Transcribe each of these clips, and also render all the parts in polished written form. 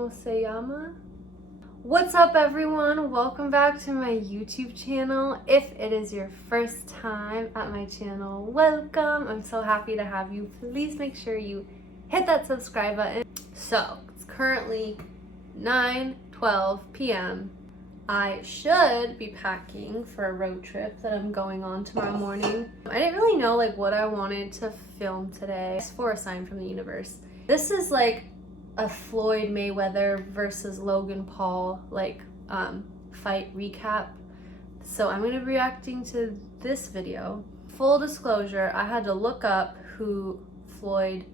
como se llama? What's up, everyone? Welcome back to my YouTube channel. If it is your first time at my channel, welcome. I'm so happy to have you. Please make sure you hit that subscribe button. So it's currently 9:12 p.m. I should be packing for a road trip that I'm going on tomorrow morning. I didn't really know like what I wanted to film today. It's for a sign from the universe. This is like a Floyd Mayweather versus Logan Paul fight recap. So I'm going to be reacting to this video. Full disclosure, I had to look up who Floyd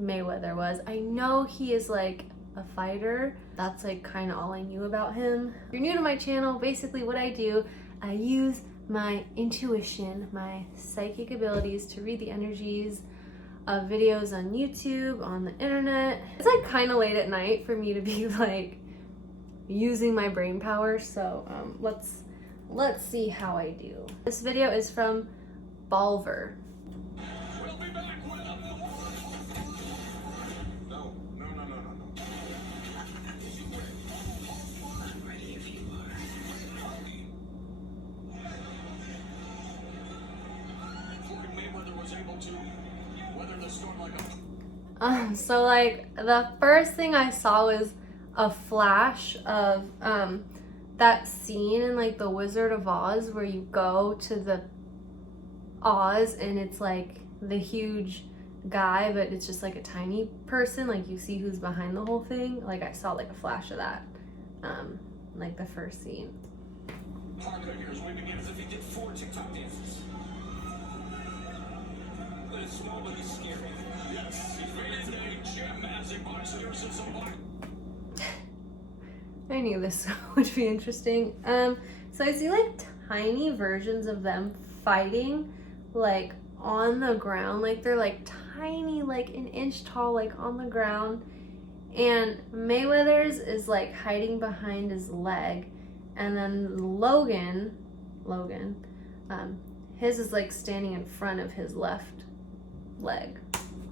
Mayweather was. I know he is like a fighter. That's like kind of all I knew about him. If you're new to my channel, basically what I do, I use my intuition, my psychic abilities to read the energies of videos on YouTube, on the internet. It's like kind of late at night for me to be like using my brain power, so let's see how I do. This video is from Balver. We'll be back with No. I'm ready if you are. Floyd Mayweather was able to weather the storm like a... So like the first thing I saw was a flash of that scene in like the Wizard of Oz where you go to the Oz and it's like the huge guy, but it's just like a tiny person, like you see who's behind the whole thing. Like I saw like a flash of that, like the first scene. Parker here is waving in as if he did 4 TikTok dances. But it's small, but he's scary. Yes, he's rated today. Gym as a boxer versus some boxer. I knew this would be interesting. So I see like tiny versions of them fighting like on the ground, like they're like tiny, like an inch tall, like on the ground, and Mayweather's is like hiding behind his leg, and then Logan, his is like standing in front of his left leg.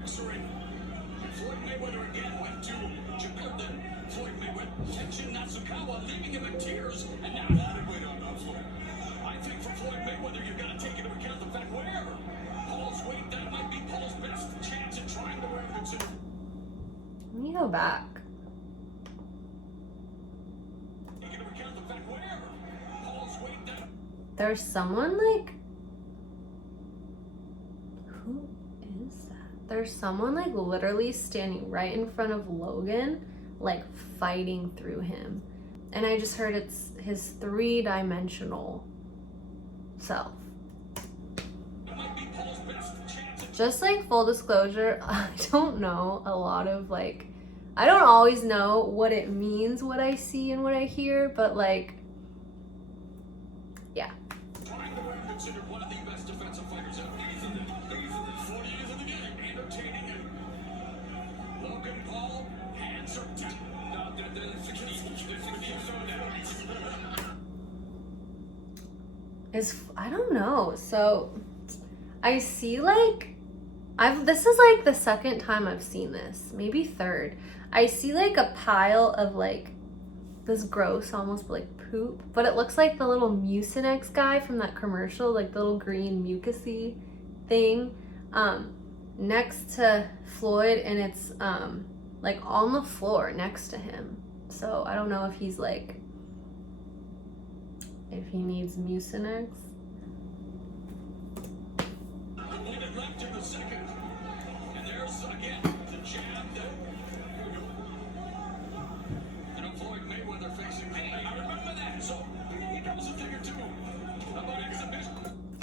Floyd Mayweather again went to Jakarta. Floyd Mayweather, Kenshin Nasukawa, leaving him in tears, and now I think for Floyd Mayweather, you've got to take into account the fact where Paul's weight, that might be Paul's best chance at trying to wear consider. Let me go back. Take into account the fact where Paul's weight, that... There's someone like, who is that? There's someone like literally standing right in front of Logan, like fighting through him. And I just heard it's his 3-dimensional self. Just like full disclosure, I don't know a lot of like, I don't always know what it means, what I see and what I hear, but like, yeah. Considered one of the best defensive fighters out there. 40 years in the game, entertaining and Logan Paul, hands are down. I don't know. So I see like, this is like the second time I've seen this, maybe third. I see like a pile of like this gross, almost like poop, but it looks like the little Mucinex guy from that commercial, like the little green mucusy thing, next to Floyd, and it's like on the floor next to him. So I don't know if he's like, if he needs Mucinex. Left in the second, and there's again the jab. Floyd Mayweather facing. Hey, I remember that. So he knows a thing or two about exhibition.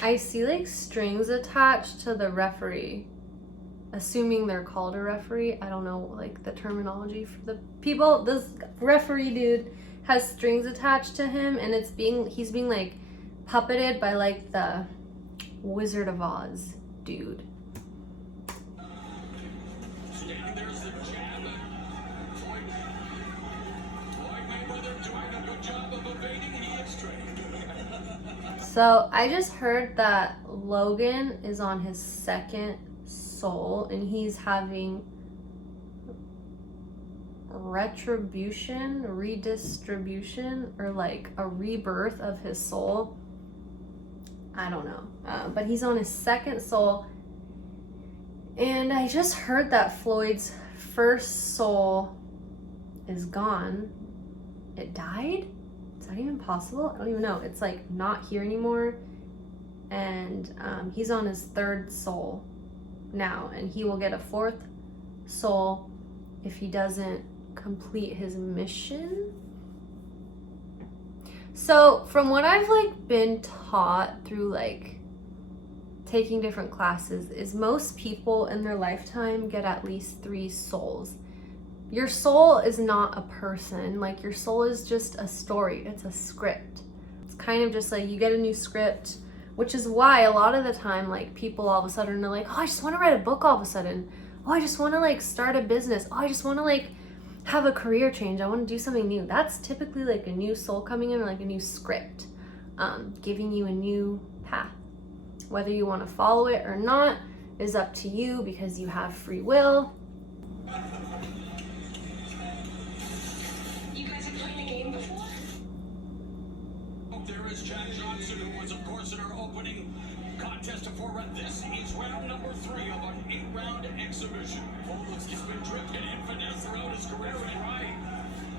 I see like strings attached to the referee, assuming they're called a referee. I don't know like the terminology for the people. This referee dude has strings attached to him, and he's being like puppeted by like the Wizard of Oz dude. There's the jab. Floyd Mayweather doing a good job of evading. He is trained. So I just heard that Logan is on his second soul, and he's having retribution, redistribution, or like a rebirth of his soul. I don't know. But he's on his second soul. And I just heard that Floyd's first soul is gone. It died? Is that even possible? I don't even know. It's like not here anymore. And he's on his third soul now. And he will get a fourth soul if he doesn't complete his mission. So from what I've like been taught through like taking different classes is most people in their lifetime get at least 3 souls. Your soul is not a person. Like your soul is just a story. It's a script. It's kind of just like you get a new script, which is why a lot of the time like people all of a sudden are like, oh, I just want to write a book all of a sudden. Oh, I just want to like start a business. Oh, I just want to like have a career change. I want to do something new. That's typically like a new soul coming in, or like a new script, giving you a new path. Whether you want to follow it or not is up to you because you have free will. You guys have played the game before? There is Jack Johnson, who was, of course, in our opening contest for this is round number 3 of an 8-round exhibition. He's been drifting in finesse throughout his career, and right,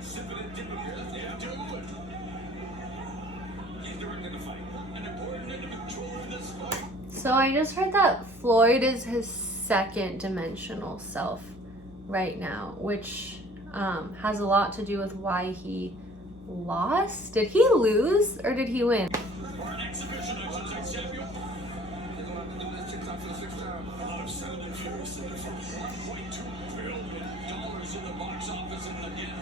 sipping and dipping, yeah, do it. He's directing the fight, an important individual in this fight. So I just heard that Floyd is his second dimensional self right now, which has a lot to do with why he lost. Did he lose or did he win? For an exhibition, I should say, Samuel. They're going to have to do this TikTok for the 6th time. A lot of sound and furious in it for $1.2 billion in the box office, and again,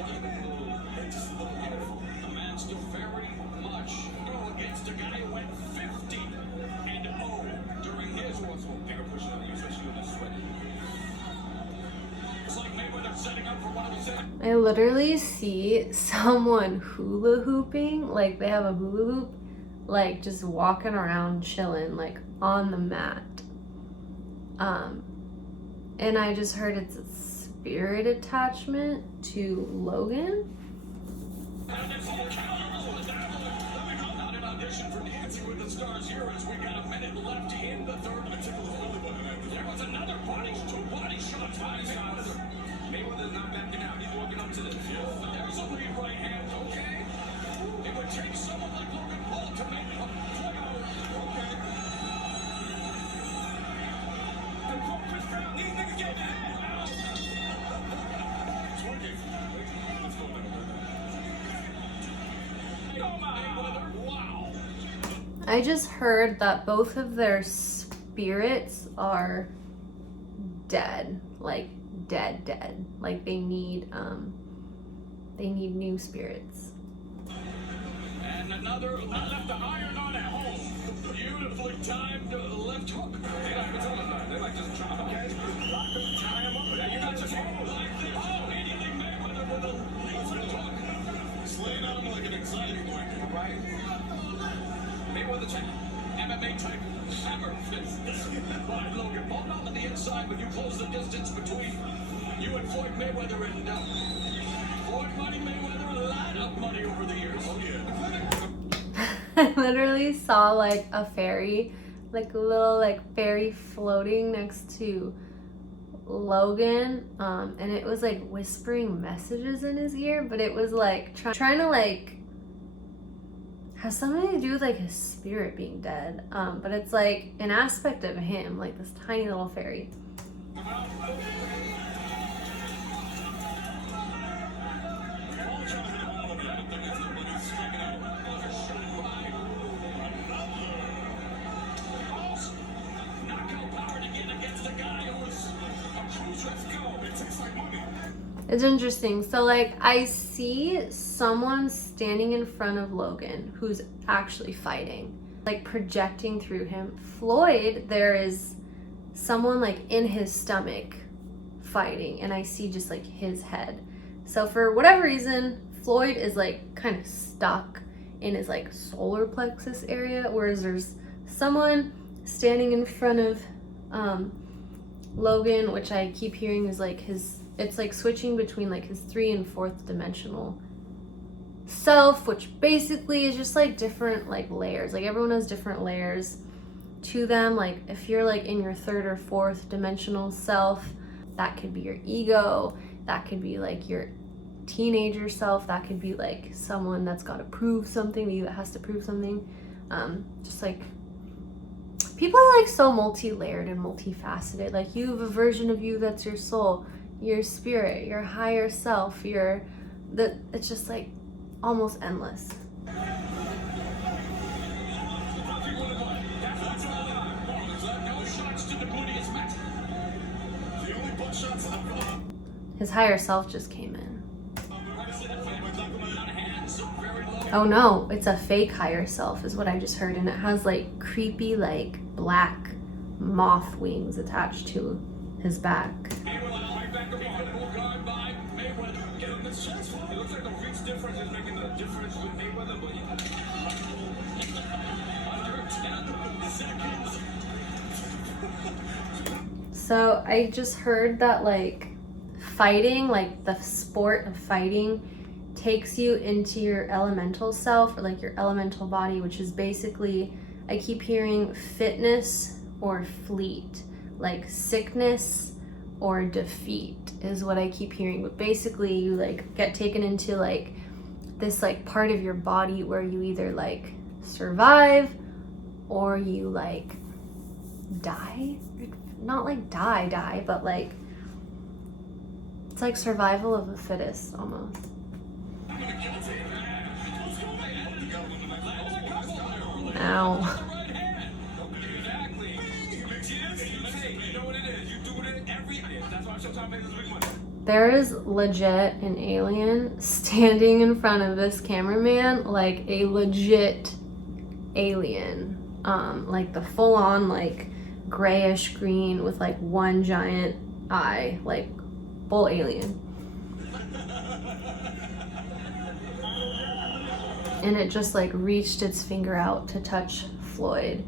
just a little careful. The man still very much against a guy who went 50-0 during his bigger push on you, especially with the sweat. It's like Mayweather setting up for what he said. I literally see someone hula hooping, like they have a hula hoop, like just walking around chilling, like on the mat. And I just heard it's a spirit attachment to Logan. And it's all not an audition for Dancing with the Stars here, as we got a minute left in the third. There was another two body shots by Mayweather. Mayweather's not backing out. He's walking up to the field. There's a lead right hand. Okay. It would take someone like Logan Paul to make a play out. Okay. The focus down. These niggas getting ahead. It's working. Let's go, Mayweather. Wow. I just heard that both of their spirits are dead, like dead. Like they need new spirits. And another left the iron on at home. Beautifully timed left hook. They like to tell him that. They like just drop him. Okay. Lock him, tie him up. Yeah, you got your phone. Like this. Oh, immediately Mayweather with a left hook. Slaying on him like an exciting blanket, right? Mayweather type MMA type hammer fist. Right, Logan Paul on the inside, but you close the distance between you and Floyd Mayweather, and Floyd Money Mayweather, a lot of money over the years. Oh yeah. I literally saw like a fairy, like a little like fairy floating next to Logan, and it was like whispering messages in his ear, but it was like trying to like has something to do with like his spirit being dead, but it's like an aspect of him, like this tiny little fairy. It's interesting. So like I see someone standing in front of Logan who's actually fighting, like projecting through him. Floyd, there is someone like in his stomach fighting, and I see just like his head. So for whatever reason, Floyd is like kind of stuck in his like solar plexus area, whereas there's someone standing in front of Logan, which I keep hearing is like it's like switching between like his 3rd and 4th dimensional self, which basically is just like different like layers. Like everyone has different layers to them. Like if you're like in your 3rd or 4th dimensional self, that could be your ego, that could be like your teenager self, that could be like someone that's got to prove something to you, that has to prove something. Just like people are like so multi-layered and multifaceted. Like you have a version of you that's your soul, your spirit, your higher self, it's just like almost endless. His higher self just came in. Oh no, it's a fake higher self is what I just heard, and it has like creepy like black moth wings attached to his back. It looks like the reach difference is making the difference with Mayweather, but under 10 seconds. So I just heard that like fighting, like the sport of fighting, takes you into your elemental self, or like your elemental body, which is basically, I keep hearing fitness or fleet, like sickness or defeat is what I keep hearing. But basically you like get taken into like this like part of your body where you either like survive or you like die. Not like die, but like it's like survival of the fittest almost. Ow. There is legit an alien standing in front of this cameraman, like a legit alien. Like the full-on like grayish green with like one giant eye, like full alien. And it just like reached its finger out to touch Floyd.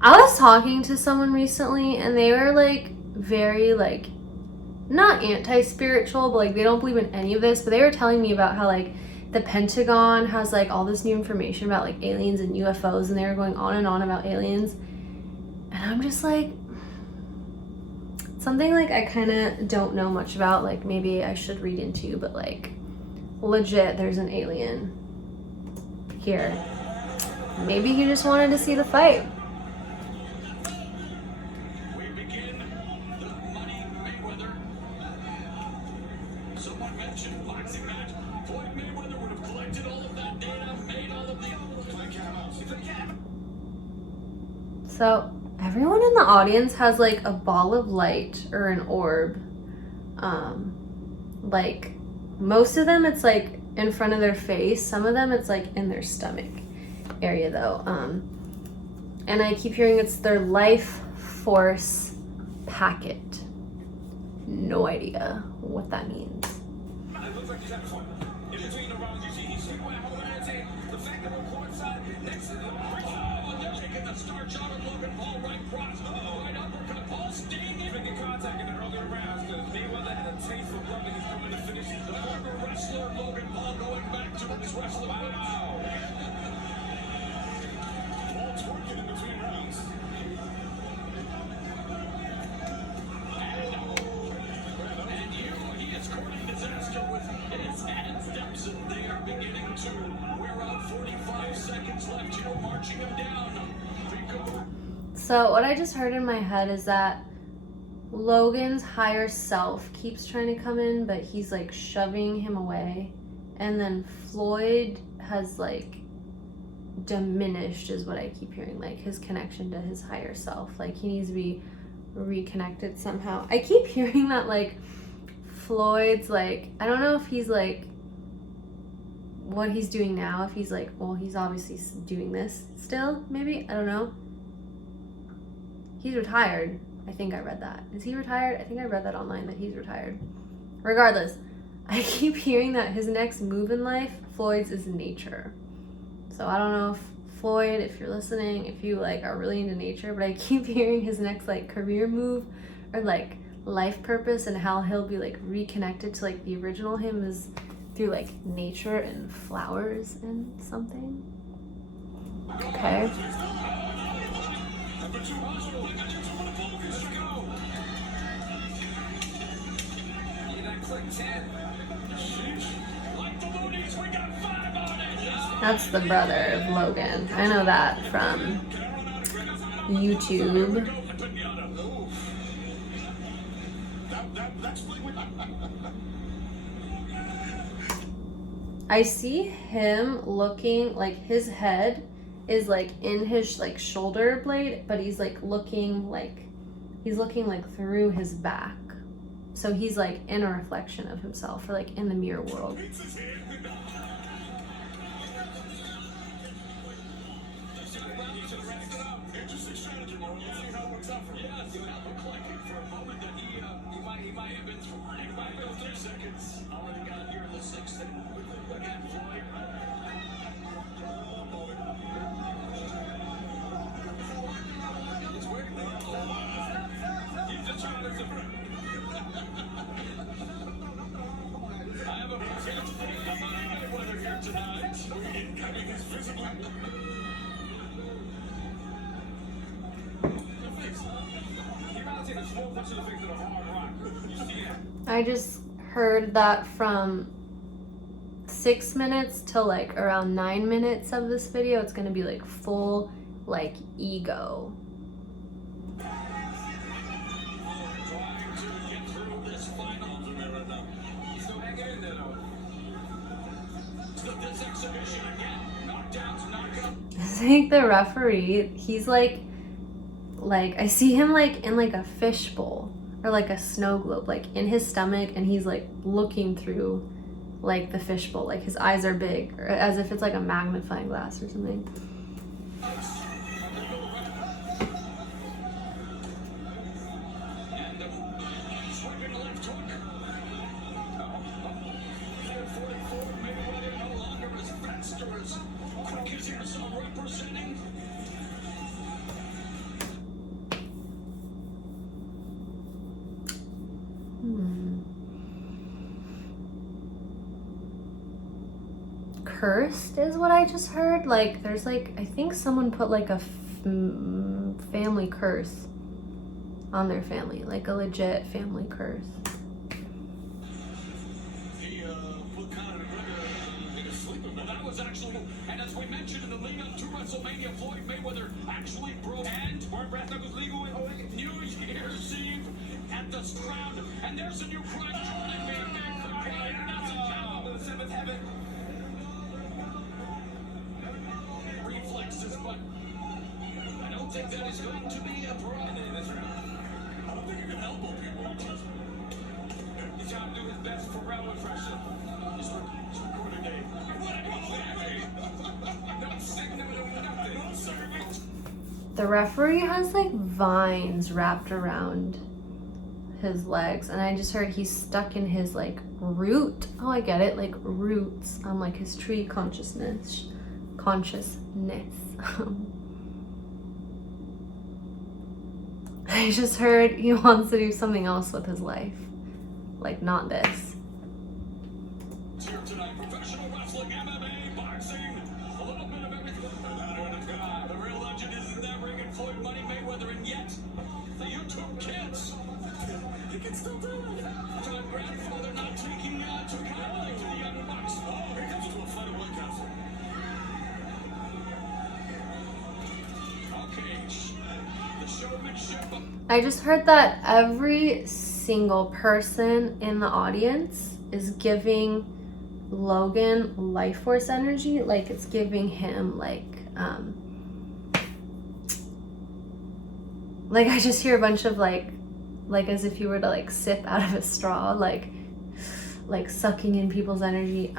I was talking to someone recently and they were like very like not anti-spiritual, but like they don't believe in any of this, but they were telling me about how like the Pentagon has like all this new information about like aliens and UFOs, and they were going on and on about aliens. And I'm just like, something like I kind of don't know much about, like maybe I should read into, but like legit there's an alien here. Maybe he just wanted to see the fight. We begin the Money Mayweather. Someone mentioned boxing match. Floyd Mayweather would have collected all of that data, made all of the... So everyone in the audience has like a ball of light or an orb. Like most of them it's like in front of their face. Some of them it's like in their stomach area though. And I keep hearing it's their life force packet. No idea what that means. It looks like he's having fun. In between the rounds, you see he's shaking my whole hands in. The fact that we're courtside next to the bridge. Oh, they're taking the star shot of Logan Paul right cross. Right uppercut. Paul stinging. Making contact in the earlier rounds because Mayweather had a taste for blood and he's coming to finish. The former wrestler Logan Paul going back to his wrestling. Wow. Paul twerking in between rounds. And he is courting disaster with his hand steps, and they are beginning to wear out. 45 seconds left here, marching him down. So what I just heard in my head is that Logan's higher self keeps trying to come in, but he's like shoving him away. And then Floyd has like diminished is what I keep hearing, like his connection to his higher self. Like he needs to be reconnected somehow. I keep hearing that like Floyd's like, I don't know if he's like what he's doing now, if he's like, well, he's obviously doing this still, maybe, I don't know. He's retired. I think I read that. Is he retired? I think I read that online that he's retired. Regardless, I keep hearing that his next move in life, Floyd's, is nature. So I don't know if Floyd, if you're listening, if you like are really into nature, but I keep hearing his next like career move or like life purpose and how he'll be like reconnected to like the original him is through like nature and flowers and something. Okay. That's the brother of Logan. I know that from YouTube. I see him looking like his head is like in his like shoulder blade, but he's looking like through his back. So he's like in a reflection of himself, or like in the mirror world. I just heard that from 6 minutes to like around 9 minutes of this video, it's gonna be like full like ego. I think the referee, he's like I see him like in like a fishbowl or like a snow globe, like in his stomach, and he's like looking through like the fishbowl, like his eyes are big, or as if it's like a magnifying glass or something. Cursed is what I just heard. Like there's like, I think someone put like a family curse on their family, like a legit family curse. That was actually, and as we mentioned in the lead up to WrestleMania, Floyd Mayweather actually broke, and where that was legal in New Year's Eve at the Stroud, and there's a new crime joining me, the seventh heaven. Reflexes, but I don't think that is going to be a problem in this round. I don't think you can elbow people. He's trying to do his best for round impression. He's recording a The referee has like vines wrapped around his legs, and I just heard he's stuck in his like root. Oh, I get it, like roots on like his tree consciousness. I just heard he wants to do something else with his life, like not this. Here tonight, professional wrestling, MMA, boxing, a little bit of everything. The real legend is in that ring, and Floyd Money Mayweather, and yet the YouTube kids, he can still do it. John grandfather not taking to kindly to the young bucks. Oh, here comes to a fight at White Castle. Okay, the showmanship. I just heard that every single person in the audience is giving Logan life force energy, like it's giving him like I just hear a bunch of like as if you were to like sip out of a straw, like sucking in people's energy.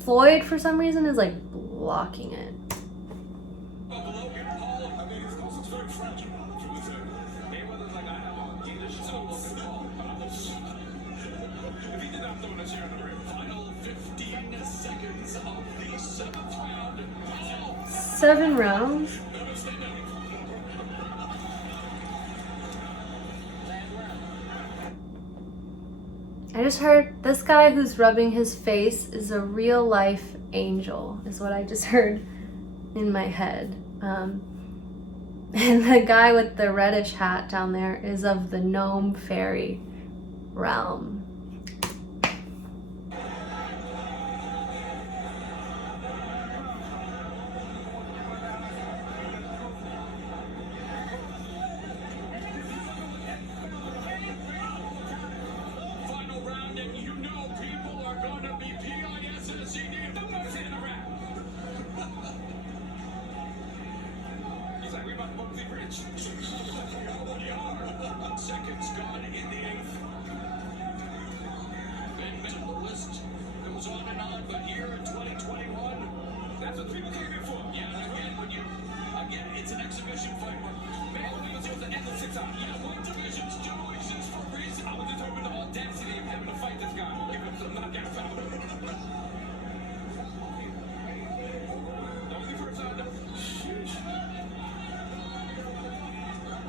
Floyd for some reason is like blocking it. Seven rounds. I just heard this guy who's rubbing his face is a real life angel, is what I just heard in my head. And the guy with the reddish hat down there is of the gnome fairy realm. Final round, and you know people are going to be PISSED. No more in the round. He's like, we about to both be rich. We are. Seconds gone in the eighth. And the list goes on and on, but here in 2021, that's what people came here for. Yeah, again, it's an exhibition fight. Man, it was an endless 6 hours. Yeah, what divisions do exist for a reason? I was determined the audacity of having to fight this guy. Give him some knockout power. That was the first time. Sheesh.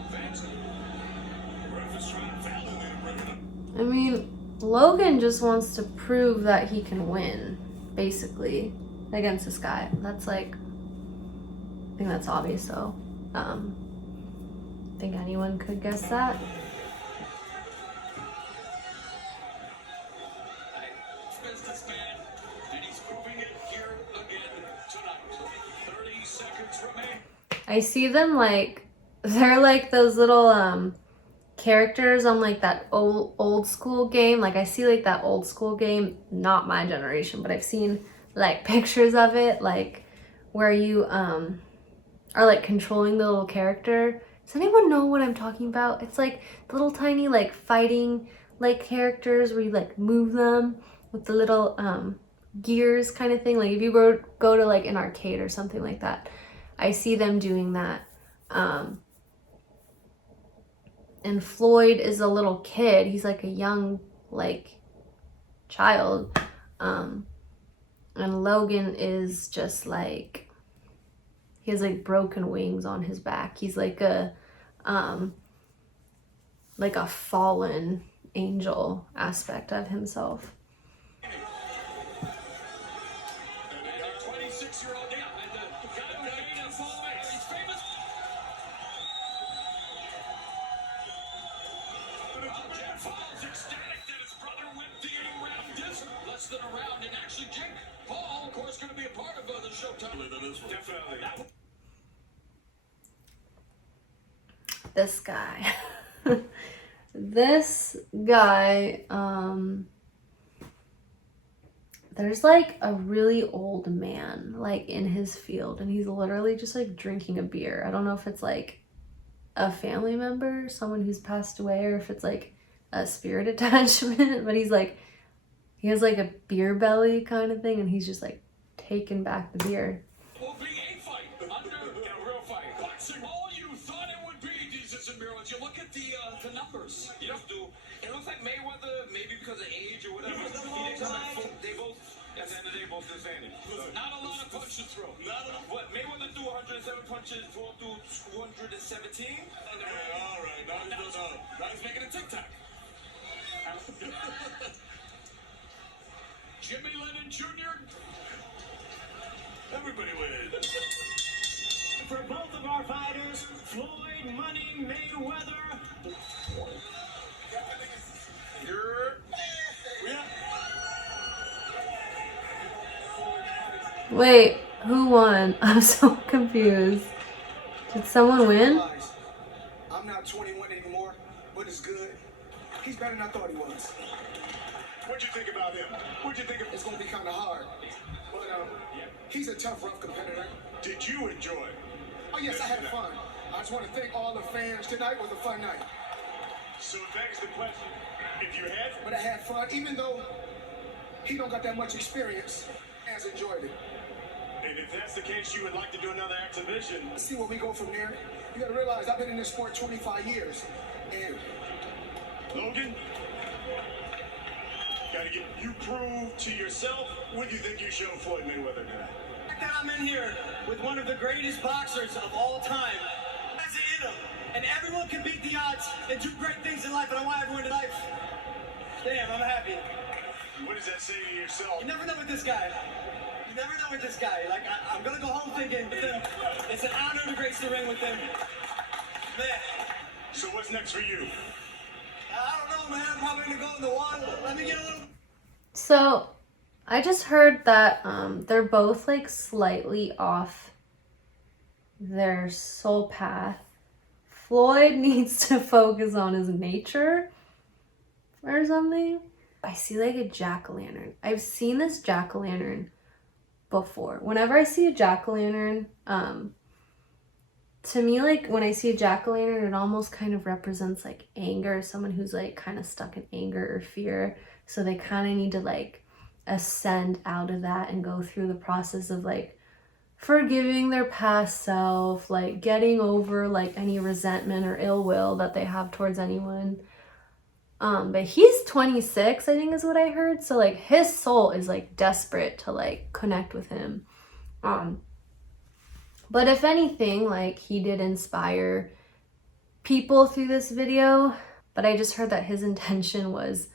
Fancy. Ref is trying to validate. I mean, Logan just wants to prove that he can win, basically, against this guy. That's like, I think that's obvious though. I think anyone could guess that. Businessman, and he's proving it here again tonight. 30 seconds remain. I see them like, they're like those little characters on like that old school game. Like I see like that old school game, not my generation, but I've seen like pictures of it, like where you are like controlling the little character. Does anyone know what I'm talking about? It's like little tiny like fighting like characters where you like move them with the little gears kind of thing. Like if you go to like an arcade or something like that, I see them doing that. And Floyd is a little kid. He's like a young like child. And Logan is just like, he has like broken wings on his back. He's like a fallen angel aspect of himself. And our 26-year-old, yeah, and the guy who made him fall away, he's famous. Jeff Paul's ecstatic that his brother went the 8-round disc. Less than a round, and actually Jake Paul, of course, going to be a part of the Showtime. Definitely. This guy. This guy, there's like a really old man like in his field, and he's literally just like drinking a beer. I don't know if it's like a family member, someone who's passed away, or if it's like a spirit attachment, but he's like, he has like a beer belly kind of thing, and he's just like taking back the beer. Will be a fight under a real fight. Boxing, all you thought it would be, Jesus and miracles. You look at the numbers. You know, it looks like Mayweather, maybe because of age or whatever. He didn't come back full. They both, at the end of the day, both disadvantaged. Not a lot of punches thrown. Not enough. What, Mayweather threw 107 punches, Floyd threw 217. All right, now he's making a TikTok. Jimmy Lennon Jr. Everybody wins. For both of our fighters, Floyd Money Mayweather. Wait, who won? I'm so confused. Did someone win? I'm not 21 anymore, but it's good. He's better than I thought he was. What'd you think about him? What'd you think of? It's going to be kind of hard, but he's a tough, rough competitor. Did you enjoy? Oh yes, I had fun. I just want to thank all the fans. Tonight was a fun night. So it begs the question, if you had, But I had fun, even though he don't got that much experience. Fans enjoyed it. and if that's the case, you would like to do another exhibition. Let's see where we go from there. You got to realize I've been in this sport 25 years, and Logan, gotta get you prove to yourself what you think you showed Floyd Mayweather tonight. That I'm in here with one of the greatest boxers of all time. That's it in him. And everyone can beat the odds and do great things in life, and I want everyone to life. Damn, I'm happy. What does that say to yourself? You never know with this guy. You never know with this guy. Like, I'm gonna go home thinking, it's an honor to grace the ring with him. Man, So what's next for you? I don't know, man. I'm probably gonna go in the water. Let me get a little. So I just heard that they're both like slightly off their soul path. Floyd needs to focus on his nature or something. I see like a jack-o'-lantern. I've seen this jack-o'-lantern before. Whenever I see a jack-o'-lantern, to me, like when I see a jack-o'-lantern, it almost kind of represents like anger, someone who's like kind of stuck in anger or fear. So they kind of need to like ascend out of that and go through the process of like forgiving their past self, like getting over like any resentment or ill will that they have towards anyone. But he's 26, I think is what I heard. So like his soul is like desperate to like connect with him. But if anything, like he did inspire people through this video, but I just heard that his intention was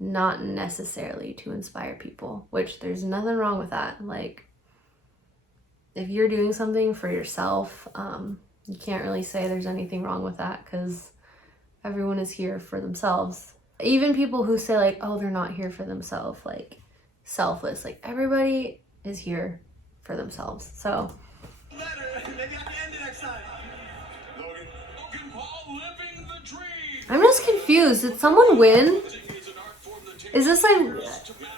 not necessarily to inspire people, which there's nothing wrong with that. Like if you're doing something for yourself, you can't really say there's anything wrong with that because everyone is here for themselves. Even people who say like, oh, they're not here for themselves, like selfless, like everybody is here for themselves. So Maybe I can end it next time. Logan Paul living the dream. I'm just confused. Did someone win? Is this like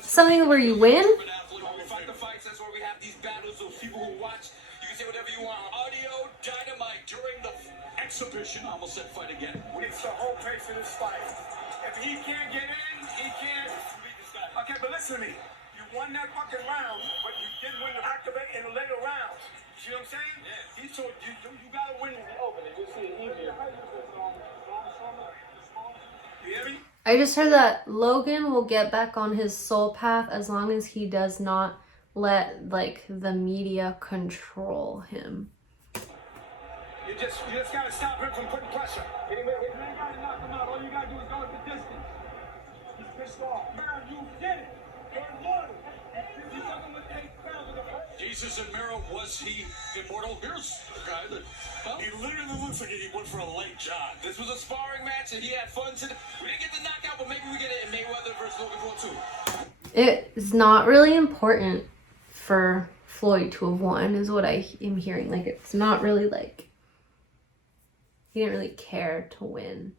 something where you win? We fight the fights. That's where we have these battles. So people who watch, you can say whatever you want. Audio dynamite during the exhibition. I almost said fight again. It's the whole pace of this fight. If he can't get in, he can't beat this guy. Okay, but listen to me. You won that fucking round, but you didn't win the activate in the later rounds. You see what I'm saying? Yeah. He told you gotta win in the opening. You'll see it easier. You hear me? I just heard that Logan will get back on his soul path as long as he does not let like the media control him. You just gotta stop him from putting pressure. If you ain't gotta knock him out, all you gotta do is go at the distance. He's pissed off. Man, you did it. You're immortal. You took him with 8 pounds of the first. Jesus and Mero, was he immortal? Here's a guy that, well, he literally looks like he went for a late jog. This was a sparring match and he had fun today. We didn't get the knockout, but maybe we get it in Mayweather versus Logan Paul too. It is not really important for Floyd to have won, is what I am hearing. Like it's not really like he didn't really care to win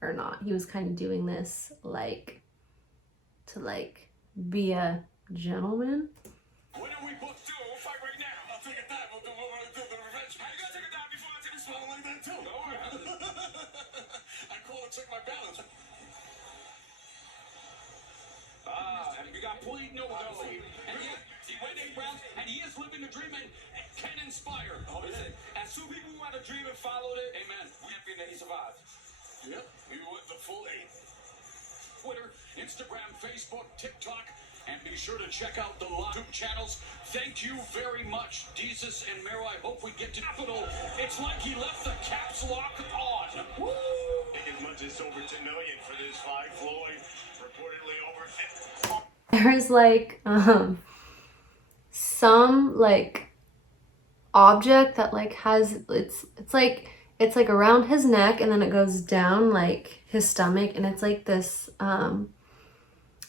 or not. He was kind of doing this like to like be a gentleman. When are we both doing? We'll fight right now. I'll take a dive. We'll do the revenge. I gotta take a dive before I take a swallow like that too. No, I call it check my balance. You got Floyd? No. And he went 8 rounds and he is living the dream and can inspire. Oh, is it? As two people who had a dream and followed it, amen. We happy that he survived. Yep. He went the full 8. Twitter, Instagram, Facebook, TikTok, and be sure to check out the YouTube channels. Thank you very much, Jesus and Mero. I hope we get to capital. It's like he left the caps lock on. Woo! As much as over 10 million for this fight. Floyd reportedly over 50. There's like some like object that like has it's like around his neck and then it goes down like his stomach and it's like this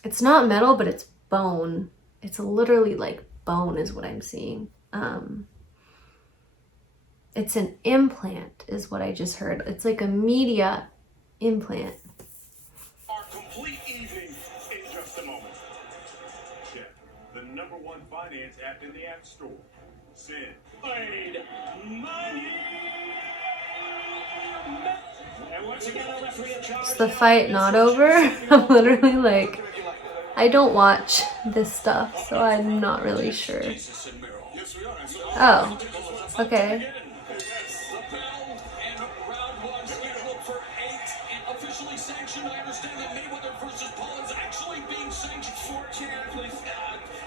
it's not metal but it's bone. It's literally like bone is what I'm seeing. It's an implant is what I just heard. It's like a media implant. Our complete evening in just a moment. Yeah, the #1 finance app in the App Store. Sin. Played money. And once again, a referee in charge. Is the fight not over? I'm literally like, I don't watch this stuff, so I'm not really sure. Jesus and Mero. Yes, we are. Oh, okay. The bell and round 1 scheduled for 8 and officially sanctioned. I understand that Mayweather versus Paul is actually being sanctioned for please.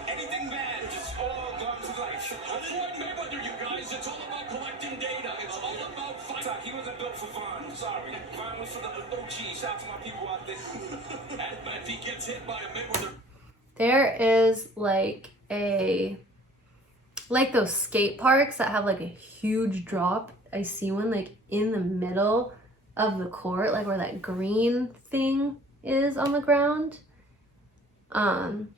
Anything bad, just all gone to life. Floyd Mayweather, you guys. It's all about collecting data. It's all about fighting. He wasn't built for Vaughn. Sorry. Vaughn was for the OGs. Shout out to my people out there. And if he gets hit by a Mayweather, There is like those skate parks that have like a huge drop. I see one like in the middle of the court, like where that green thing is on the ground. And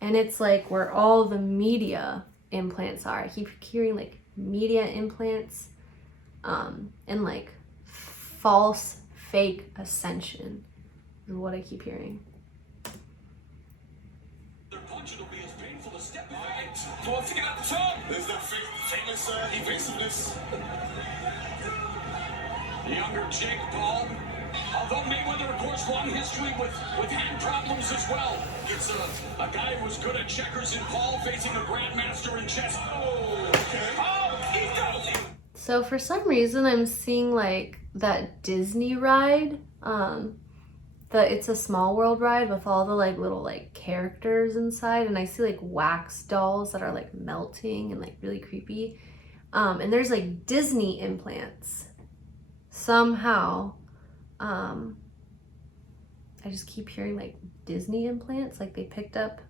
it's like where all the media implants are. I keep hearing like media implants, and like false fake ascension is what I keep hearing. their punch, it'll be as painful to step back. Who wants to get out the tub? There's that famous evasiveness. The younger Jake Paul. Although Mayweather, of course, long history with hand problems as well. It's a guy who was good at checkers in Paul facing a grandmaster in chess. Oh, okay. Oh, he goes. So for some reason I'm seeing like that Disney ride, the It's a Small World ride with all the like little like characters inside, and I see like wax dolls that are like melting and like really creepy. And there's like Disney implants. Somehow, I just keep hearing like Disney implants, like they picked up,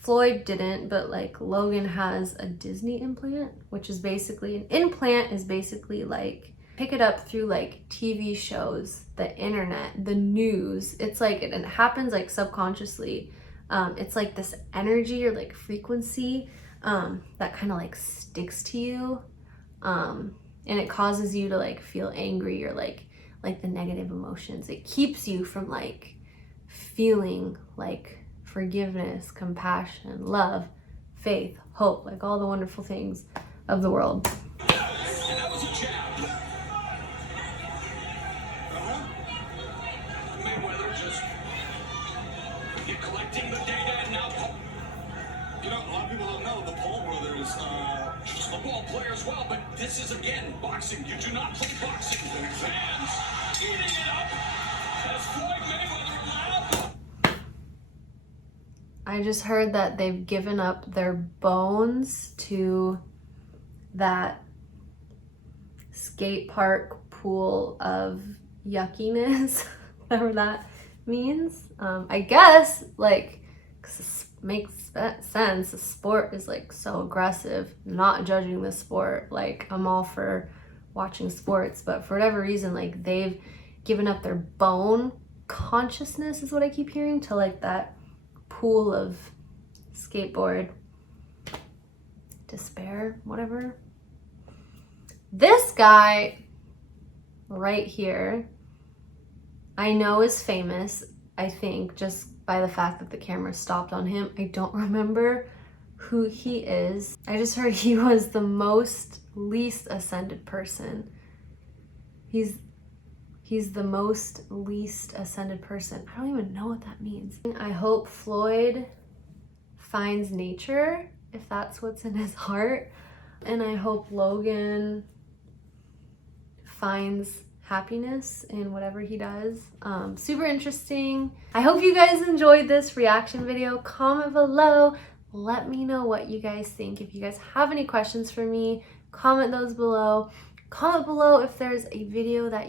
Floyd didn't, but like Logan has a Disney implant, which is basically, an implant is basically like, pick it up through like TV shows, the internet, the news. It's like, it happens like subconsciously. It's like this energy or like frequency that kind of like sticks to you. And it causes you to like feel angry or like the negative emotions. It keeps you from like feeling like forgiveness, compassion, love, faith, hope, like all the wonderful things of the world. And that was a jab. Mayweather just collecting the data, and now Paul. You know, a lot of people don't know the Paul brothers. He's a football player as well, but this is again boxing. You do not play boxing. Fans eating it up as Floyd Mayweather allowed. I just heard that they've given up their bones to that skate park pool of yuckiness, whatever that means. I guess, like, 'cause it makes sense. The sport is like so aggressive. Not judging the sport. Like, I'm all for watching sports, but for whatever reason, like, they've given up their bone consciousness, is what I keep hearing, to like that pool of skateboard despair, whatever. This guy right here, I know is famous, I think, just by the fact that the camera stopped on him. I don't remember who he is. I just heard he was the least ascended person. He's the most least ascended person. I don't even know what that means. I hope Floyd finds nature, if that's what's in his heart. And I hope Logan finds happiness in whatever he does. Super interesting. I hope you guys enjoyed this reaction video. Comment below. Let me know what you guys think. If you guys have any questions for me, comment those below. Comment below if there's a video that